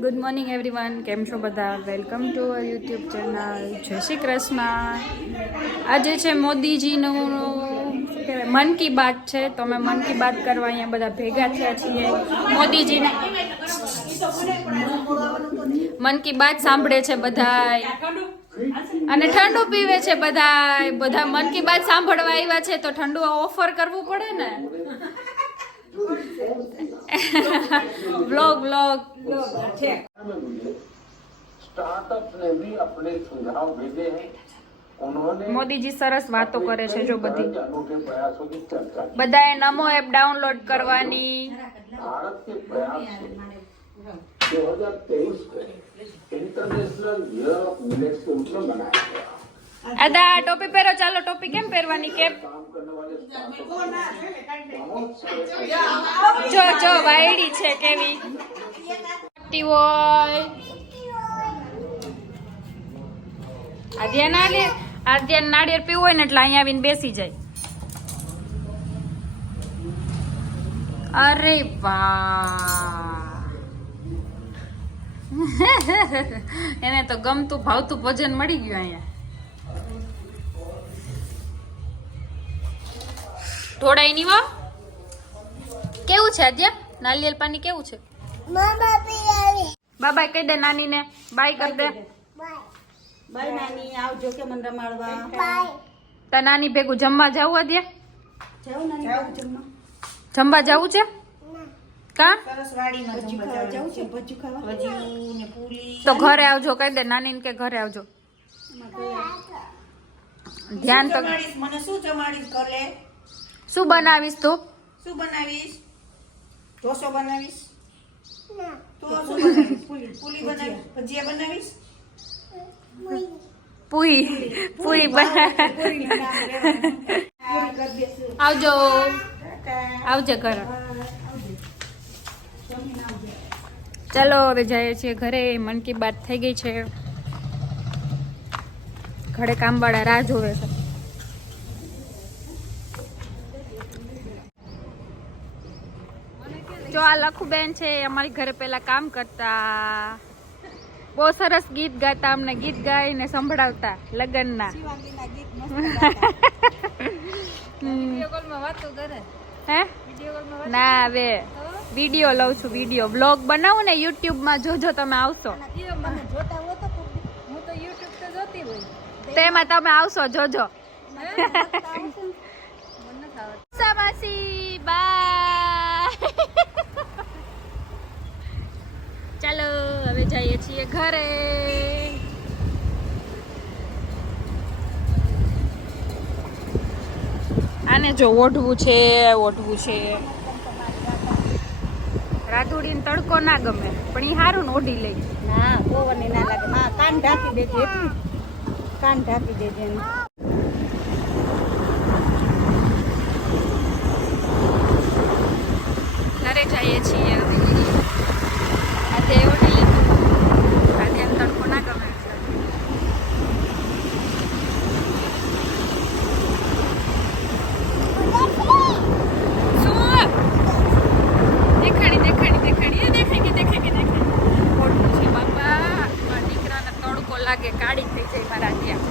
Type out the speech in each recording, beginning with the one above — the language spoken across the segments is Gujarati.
ગુડ મોર્નિંગ એવરીવન કેમ છો બધા? Welcome to our YouTube channel જય શ્રી કૃષ્ણ. આજે છે મોદીજીનું મન કી બાત છે. તો અમે મન કી બાત કરવા અહીંયા બધા ભેગા થયા છીએ. મોદીજીને મન કી બાત સાંભળે છે બધાય. અને ઠંડુ પીવે છે બધાય. બધા મન કી બાત સાંભળવા આવ્યા છે, તો ઠંડુ ઓફર કરવું પડે ને? વ્લોગ વ્લોગ स्टार्टअप ने भी अपने सुझाव भेजे हैं उन्होंने મોદીજી સરસ વાતો કરે છે જો બધી के अनूठे प्रयासों की चर्चा की બધાએ નમો એપ ડાઉનલોડ કરવાની भारत के प्रयास से 2023 को इंटरनेशनल ईयर ऑफ मिलेट्स के रूप में मनाया गया આદા ટોપી પહેરો ચાલો ટોપી કેમ પહેરવાની કેપ જો જો, વાયડી છે કેવી. ટી હોય. આદ્યા નાળિયેર આદ્યા નાળિયેર પીવું હોય ને એટલે અહીંયા આવીને બેસી જાય. અરે વાહ. એને તો ગમતું, ભાવતું ભોજન મળી ગયું અહીંયા. ઢોળાઈ ની વા કેવું છે આજે નાળિયેર પાણી કેવું છે? બાબા કહી દે નાની ને બાય કર દે. બાય નાની આવજો કે મને રમાડવા. તા નાની ભેગું જમવા જવું નાની જમવા. જમવા જવું છે? તો ઘરે આવજો કહી દે નાની કે ઘરે આવજો. ધ્યાન તો મને શું જમાડીશ ઘરે? શું બનાવીશ તું? શું બનાવીશ? ઢોસો બનાવીશ? તો શું બનાવીશ. પૂરી પૂરી બનાવીશ? ભજીયા બનાવીશ? પૂરી. પૂરી બના. પૂરી નામ લેવાનું. પૂરી કરી દેશું. આવજો. આવજે ઘરે. ચાલો હવે જઈએ છીએ ઘરે. મન કી બાત થઈ ગઈ છે. ઘરે કામવાળા રાહ જોવે છે. જો આ લખુબેન છે અમારી ઘરે પહેલાં કામ કરતા. બહુ સરસ ગીત ગાતા અમને ગીત ગાઈને સંભળાવતા લગ્નના. હે? ના હવે વીડિયો લઉં છું વીડિયો. બ્લોગ બનાવું ને યુટ્યુબમાં જોજો તમે આવશો. તેમાં તમે આવશો જોજો સામાસી બાય ચાલો હવે જઈએ છીએ ઘરે. આને જો ઓઢવું છે ઓઢવું છે. રાધુડીને તડકો ના ગમે પણ એ સારું ને ઓઢી લઈ ના પવન ના લાગે. હા કાન ઢાંકી દેજે કાન ઢાંકી દેજે. ઘરે જઈએ છીએ. આજે ઓઢી લીધું આજે એમ તડકો ના ગમે એટલે. શું દેખાડી દેખાડી દેખાડી એ દેખાઈ ગઈ દેખાઈ ગઈ દેખાઈ ગઈ. ઓઢવું છે બાપા મારા દીકરાને તડકો લાગે કાળી થઈ જાય મારા ત્યાં.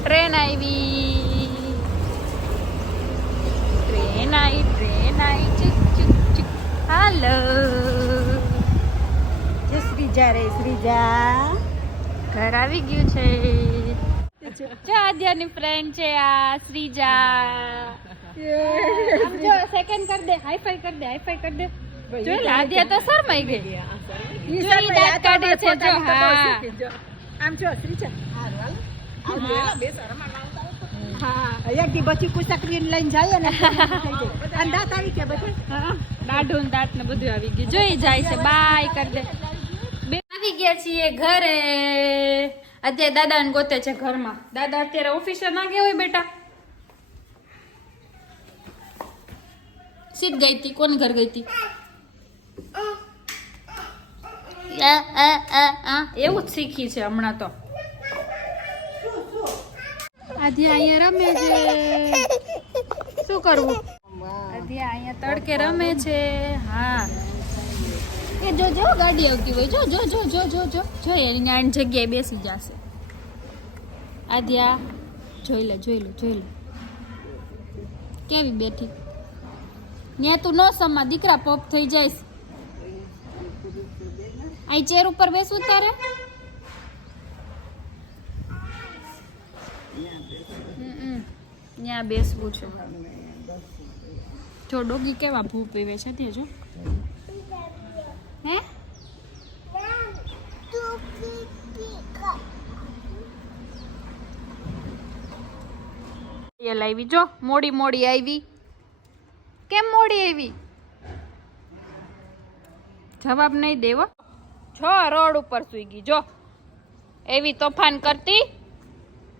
ટ્રેન આવી. ટ્રેન આવી ટ્રેન આવી. ચીક ચીક ચીક. હાલો. જય શ્રીજા રે શ્રીજા ઘર આવી ગયું છે. આદ્યાની ફ્રેન્ડ છે આ શ્રીજા આમ જો સેકન્ડ કર દે હાઈ ફાઈ કર દે હાઈ ફાઈ કર દે. જો લે, આદ્યા તો શરમાઈ ગઈ. ઈ દાંત કાઢે છે જો હા. આમ જો શ્રીજા હા. બચી લઈને ને અને દાંત આવી ગયા બધે? હા, દાઢું ને દાંત ને બધું આવી ગયું. જોઈ જાય છે બાય કર દે. બે આવી ગયા છીએ ઘરે. અત્યારે દાદાને ગોતે છે ઘરમાં. દાદા અત્યારે ઓફિસે ના ગયા હોય બેટા? સીટ ગઈ હતી કોણ ઘર ગઈ હતી એવું જ શીખી છે હમણાં તો. આધી અહીંયા રમે છે. શું કરવું? આધી અહીંયા તડકે રમે છે હા. એ જો જો ગાડી આવતી હોય. જો જો જો જો જો જો. જો એની આની જગ્યાએ બેસી જશે. આદ્યા જોઈ લે જોઈ લે જોઈ લે. કેવી બેઠી? ત્યાં તું ન સમા દીકરા પોપ થઈ જઈશ અહીં ચેર ઉપર બેસવું તારે હમ, ત્યાં બેસવું છે જો ડોગી કેવા ભૂ પીવે છે તે જો હે એ લાવી જો મોડી મોડી આવી કેમ મોડી આવી? જવાબ નહીં દેવો. છો રોડ ઉપર સુઈ ગઈ. જો એવી તોફાન કરતી.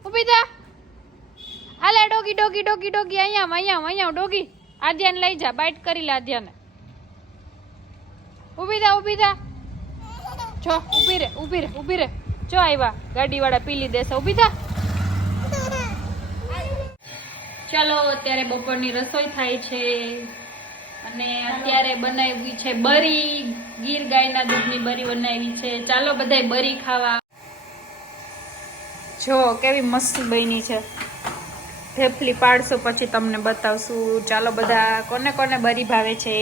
ઊભી થા. હાલે ડોગી ડોગી ડોગી ડોગી અહીંયા અહીંયા અહીંયા ડોગી. આધ્યાન લઈ જા બાઇટ કરી લે આધ્યાને ઊભી થા ઊભી થા. જો ઊભી રે ઊભી રે ઊભી રે. જો આવ્યા ગાડી વાળા પીલી દેશે. ઊભી થા. ચાલો, અત્યારે બપોરની રસોઈ થાય છે. અને અત્યારે બનાવી છે બરી, ગીર ગાયના દૂધની બરી બનાવી છે. ચાલો, બધાય બરી ખાવા જો, કેવી મસ્ત બની છે. થેપલી પાડશું પછી તમને બતાવશું. ચાલો, બધા કોને કોને બરી ભાવે છે?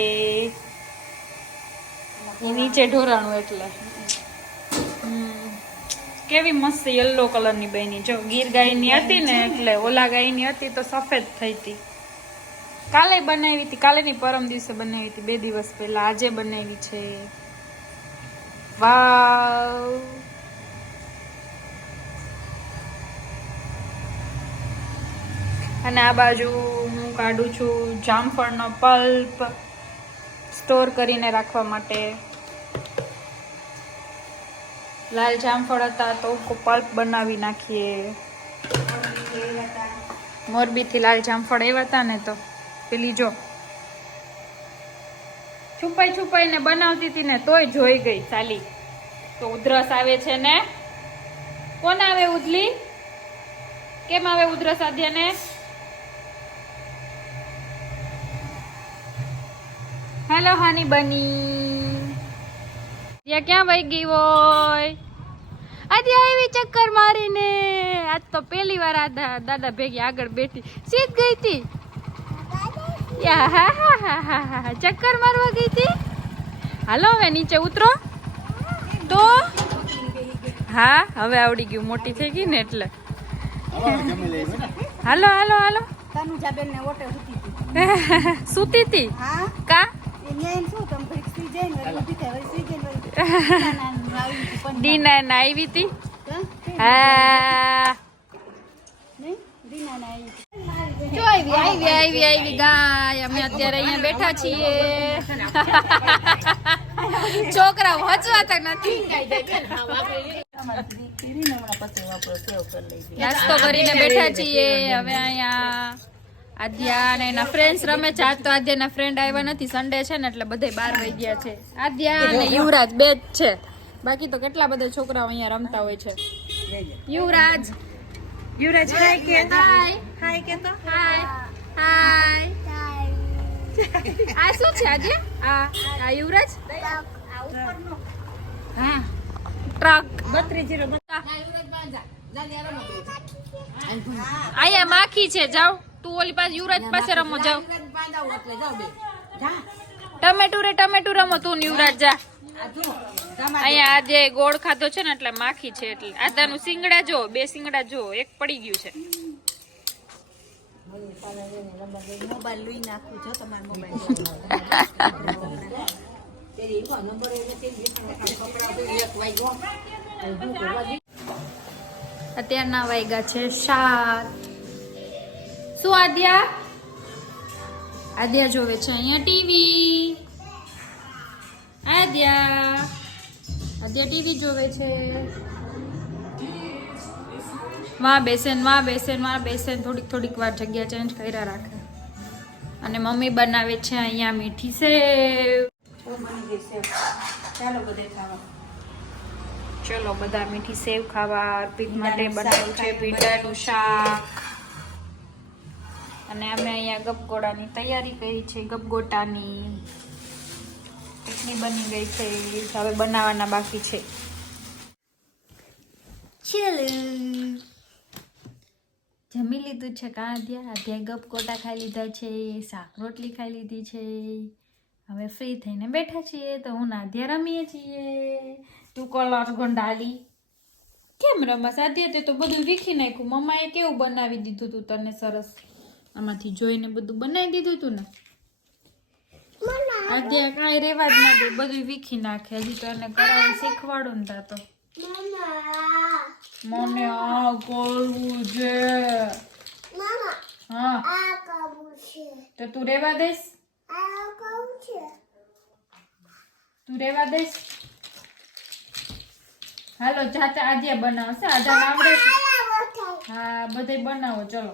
નીચે ઢોરાણું એટલે. કેવી મસ્ત યલો કલરની બની જો ગીર ગાયની હતી ને એટલે ઓલા ગાયની હતી તો સફેદ થઈ હતી. કાલે બનાવી હતી કાલે ની પરમ દિવસે બનાવી હતી, બે દિવસ પહેલા. આજે બનાવી છે. વાવ. અને આ બાજુ હું કાઢું છું જામફળનો પલ્પ સ્ટોર કરીને રાખવા માટે. લાલ જામફળ હતા તો પલ્પ બનાવી નાખીએ. મોરબીથી લાલ જામફળ આવ્યા હતા ને તો, પેલી જો. છુપાઈ છુપાઈને બનાવતી હતી ને તોય જોઈ ગઈ સાલી તો ઉધરસ આવે છે ને? કોણ આવે ઉધલી? કેમ આવે ઉધરસ આધ્યાને હેલો, હાની બની. ત્યાં ક્યાં વહી ગઈ હોય? આજે આવી ચક્કર મારીને. આજ તો પહેલી વાર આ દાદા ભેગી આગળ બેઠી. સીધ ગઈ હતી યા હા હા હા હા હા હા. ચક્કર મારવા ગઈ હતી હાલો હવે નીચે ઉતરો. તો? હા હવે આવડી ગયું મોટી થઈ ગઈ ને એટલે. હાલો હાલો હાલો. સૂતી હતી. કા? ડીના ના આવી હતી હા? આવી જો આવી આવી આવી આવી ગાય. અમે અત્યારે અહીંયા બેઠા છીએ. છોકરા હચવાતા નથી. નાસ્તો કરીને બેઠા છીએ. હવે અહીંયા આદ્યા અને એના ફ્રેન્ડ્સ રમે છે. આજ તો આદ્યાના ફ્રેન્ડ આવ્યા નથી. સન્ડે છે ને એટલે બધે બાર વાઈ ગયા છે. આદ્યા અને યુવરાજ બે જ છે. બાકી તો કેટલા બધા છોકરાઓ અહીંયા રમતા હોય છે. યુવરાજ. યુવરાજ હાય કે હાય હાય કે તો હાય હાય આ શું છે આજે આ. આ યુવરાજ? હા. ટ્રક બત્રીસ જીરો અહીંયા માખી છે જાવ તું ઓલી પાસે યુવરાજ પાસે રમો જાવ ટમેટું રે ટમેટું રમો તું યુવરાજ જા. અહીંયા આજે ગોળ ખાધો છે ને એટલે માખી છે એટલે. આદાનું સિંગડા જો બે સિંગડા જો એક પડી ગયું છે. અત્યારના વાગ્યા છે સાત. શું આદ્યા? આદ્યા જોવે છે અહીંયા ટીવી આદ્યા. આદ્યા ટીવી જોવે છે. માં બેસેનમાં બેસેનમાં બેસેન. થોડીક થોડીક વાર જગ્યા ચેન્જ કર્યા રાખે. અને મમ્મી બનાવે છે અહીંયા મીઠી સેવ. ચાલો બધે ખાવા. ચલો બધા મીઠી સેવ ખાવા. અર્પિત માટે બનાવ્યું છે ભીંડાનું શાક. અને અમે અહીંયા ગપગોડાની તૈયારી કરી છે ગપગોટાની ચટણી બની ગઈ છે હવે બનાવવાના બાકી છે. જમી લીધું છે કાંધ્યા અધ્યાય ગપગોટા ખાઈ લીધા છે શાક રોટલી ખાઈ લીધી છે. હવે ફ્રી થઈને બેઠા છીએ તો હું નાધ્યા રમીએ છીએ. તું કલર ગોંડાલી. કેમ રમસ આધ્યા તે તો બધું વીખી નાખ્યું. મમ્માએ કેવું બનાવી દીધું તું તને સરસ? આમાંથી જોઈને બધું બનાવી દીધું તું ને? આદ્યા કાંઈ રેવા જ ના દે બધું વીખી નાખે. હજી તો એને કરાવી શીખવાડું ને તા તો મને આ કરવું છે. હા. તો તું રેવા દઈશ? તું રેવા દઈશ? હાલો જાતા આજે બનાવશે. આજે આવડે હા બધે બનાવો ચલો.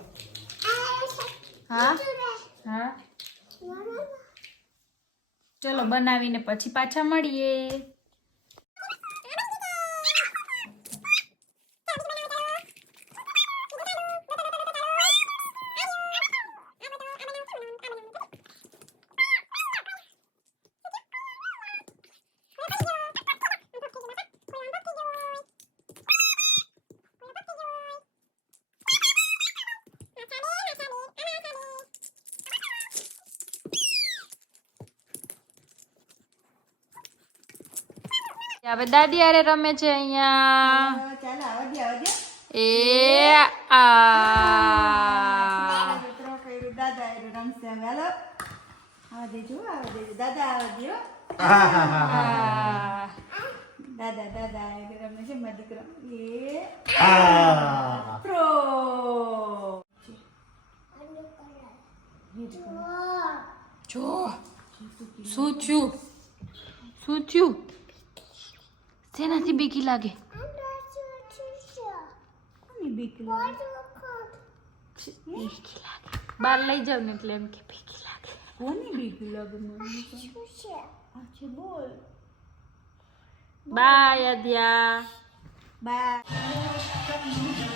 હા? હા? ચલો બનાવીને પછી પાછા મળીએ. હવે દાદી હારે રમે છે અહીંયા. એ આ દાદા દાદા રમે છે મારો એ પ્રો જો, શું થયું? શું થયું? શેનાથી બીકી લાગે? બીકી લાગે બહાર લઈ જાવ ને એટલે એમ કે બીકી લાગે. કોની બીકી લાગે? મને બોલ બાય અધ્યા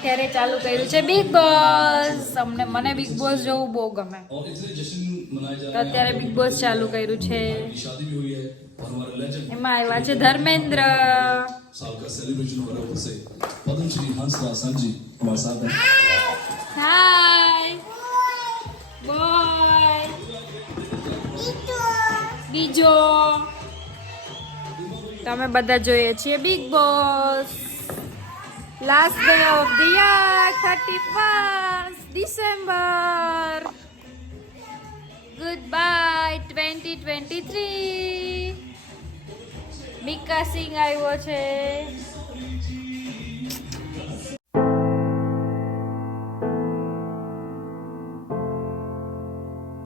ત્યારે ચાલુ કર્યું છે બિગ બોસ અમને મને બિગ બોસ જોવું બહુ ગમે. તો અત્યારે બિગ બોસ ચાલુ કર્યું છે. એમાં આવ્યા છે ધર્મેન્દ્ર. બીજો. તમે બધા જોઈએ છીએ Bigg Boss last day of the year thirty first December good bye twenty twenty three Mika Singh આવ્યો છે